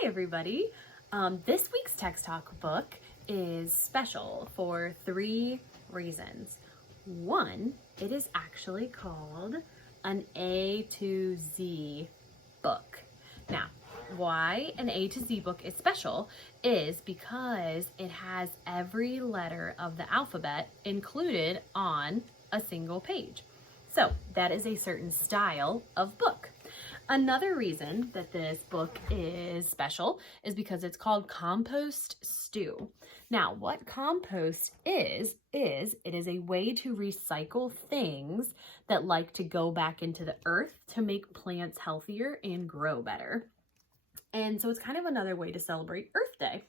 Hi everybody. This week's Text Talk book is special for 3 reasons. One, it is actually called an A to Z book. Now, why an A to Z book is special is because it has every letter of the alphabet included on a single page. So that is a certain style of book. Another reason that this book is special is because it's called Compost Stew. Now, what compost is it is a way to recycle things that like to go back into the earth to make plants healthier and grow better. And so it's kind of another way to celebrate Earth Day.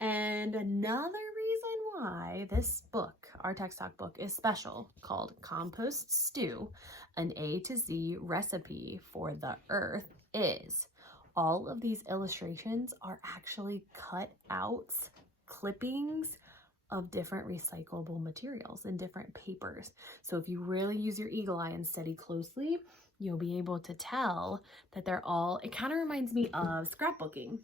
And another reason why this book, our Text Talk book, is special, called Compost Stew, an A to Z recipe for the earth, is all of these illustrations are actually cutouts, clippings of different recyclable materials and different papers. So if you really use your eagle eye and study closely, you'll be able to tell that they're all, it kind of reminds me of scrapbooking.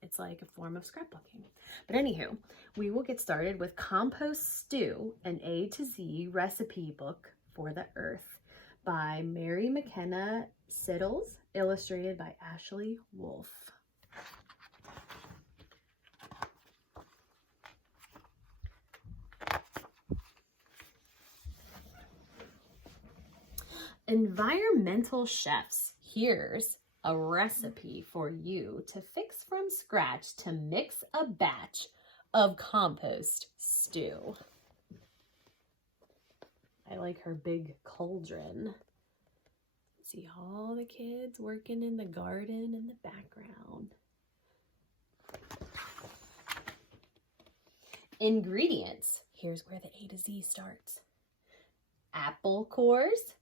It's like a form of scrapbooking. But anywho, we will get started with Compost Stew, an A to Z recipe book for the earth by McKenna Siddals, illustrated by Ashley Wolf. Environmental chefs, here's a recipe for you to fix from scratch to mix a batch of compost stew. I like her big cauldron. See all the kids working in the garden in the background. Ingredients. Here's where the A to Z starts. Apple cores,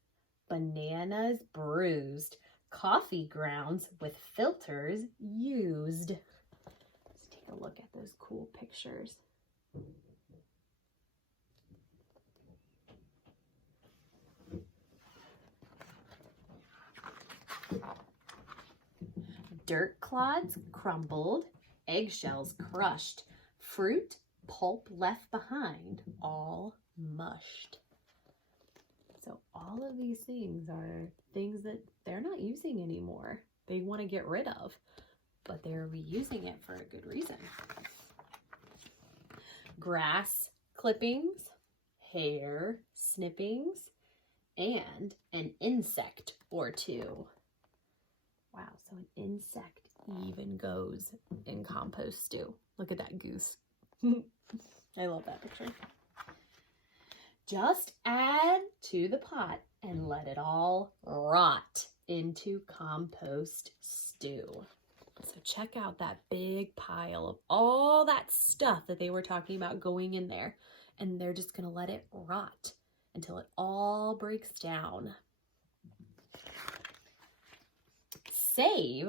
bananas bruised, coffee grounds with filters used. Let's take a look at those cool pictures. Dirt clods crumbled, eggshells crushed, fruit pulp left behind, all mushed. So all of these things are things that they're not using anymore. They want to get rid of, but they're reusing it for a good reason. Grass clippings, hair snippings, and an insect or two. Wow, so an insect even goes in compost stew. Look at that goose. I love that picture. Just add to the pot and let it all rot into compost stew. So check out that big pile of all that stuff that they were talking about going in there. And they're just going to let it rot until it all breaks down. Save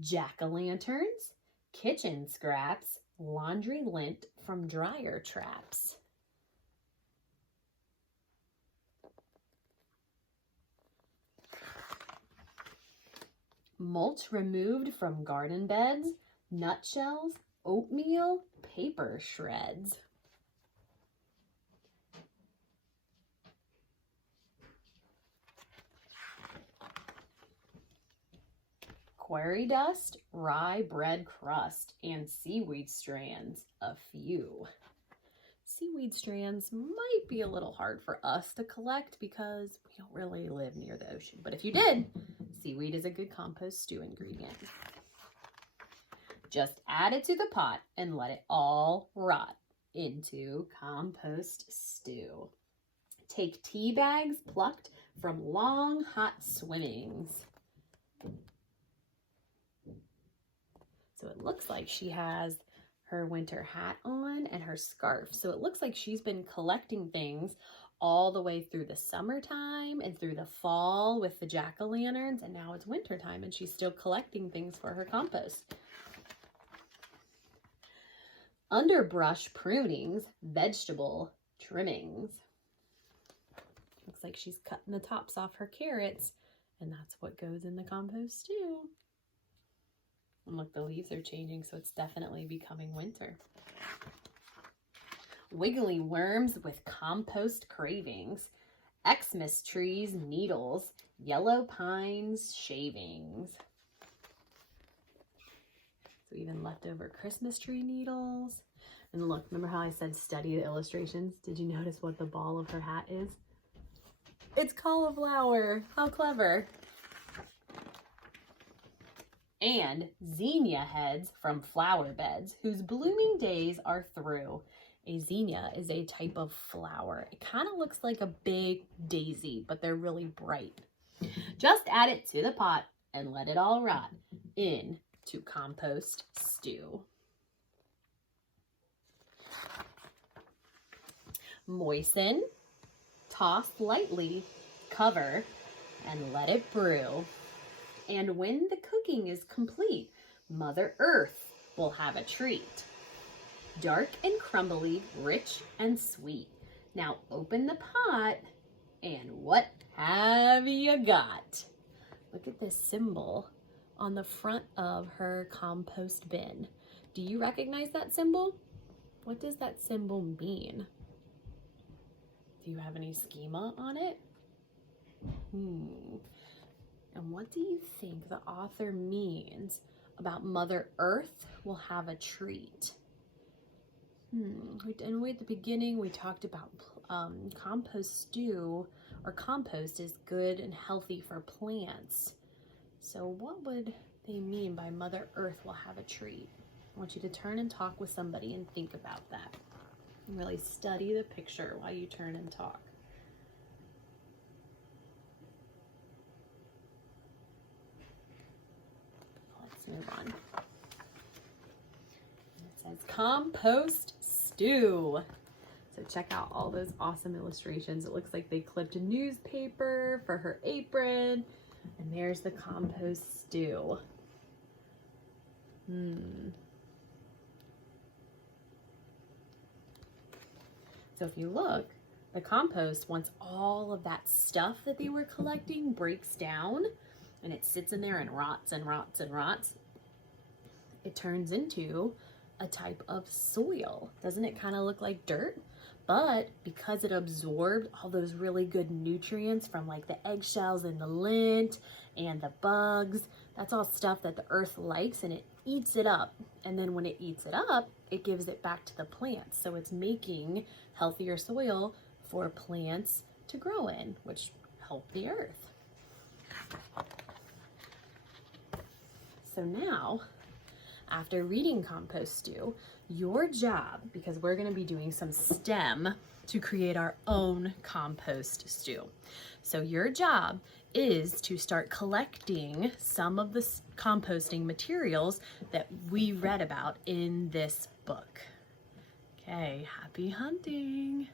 jack-o'-lanterns, kitchen scraps, laundry lint from dryer traps. Mulch removed from garden beds, nutshells, oatmeal, paper shreds. Quarry dust, rye bread crust, and seaweed strands, a few. Seaweed strands might be a little hard for us to collect because we don't really live near the ocean. But if you did, seaweed is a good compost stew ingredient. Just add it to the pot and let it all rot into compost stew. Take tea bags plucked from long hot swimmings. So it looks like she has her winter hat on and her scarf. So it looks like she's been collecting things all the way through the summertime and through the fall with the jack-o'-lanterns, and now it's wintertime and she's still collecting things for her compost. Underbrush prunings, vegetable trimmings. Looks like she's cutting the tops off her carrots, and that's what goes in the compost too. And look, the leaves are changing, so it's definitely becoming winter. Wiggly worms with compost cravings. Xmas trees, needles. Yellow pines, shavings. So even leftover Christmas tree needles. And look, remember how I said study the illustrations? Did you notice what the ball of her hat is? It's cauliflower. How clever. And zinnia heads from flower beds whose blooming days are through. A zinnia is a type of flower. It kind of looks like a big daisy, but they're really bright. Just add it to the pot and let it all rot into compost stew. Moisten, toss lightly, cover, and let it brew. And when the cooking is complete, Mother Earth will have a treat. Dark and crumbly, rich and sweet. Now open the pot, and what have you got? Look at this symbol on the front of her compost bin. Do you recognize that symbol? What does that symbol mean? Do you have any schema on it? And what do you think the author means about Mother Earth will have a treat? And at the beginning, we talked about compost stew, or compost is good and healthy for plants. So what would they mean by Mother Earth will have a treat? I want you to turn and talk with somebody and think about that. And really study the picture while you turn and talk. Let's move on. It says compost stew. So check out all those awesome illustrations. It looks like they clipped a newspaper for her apron. And there's the compost stew. So if you look, the compost, once all of that stuff that they were collecting breaks down and it sits in there and rots and rots and rots, it turns into a type of soil. Doesn't it kind of look like dirt? But because it absorbed all those really good nutrients from like the eggshells and the lint and the bugs, that's all stuff that the earth likes, and it eats it up. And then when it eats it up, it gives it back to the plants. So it's making healthier soil for plants to grow in, which help the earth. So now, after reading Compost Stew, your job, because we're going to be doing some STEM to create our own compost stew. So your job is to start collecting some of the composting materials that we read about in this book. Okay, happy hunting.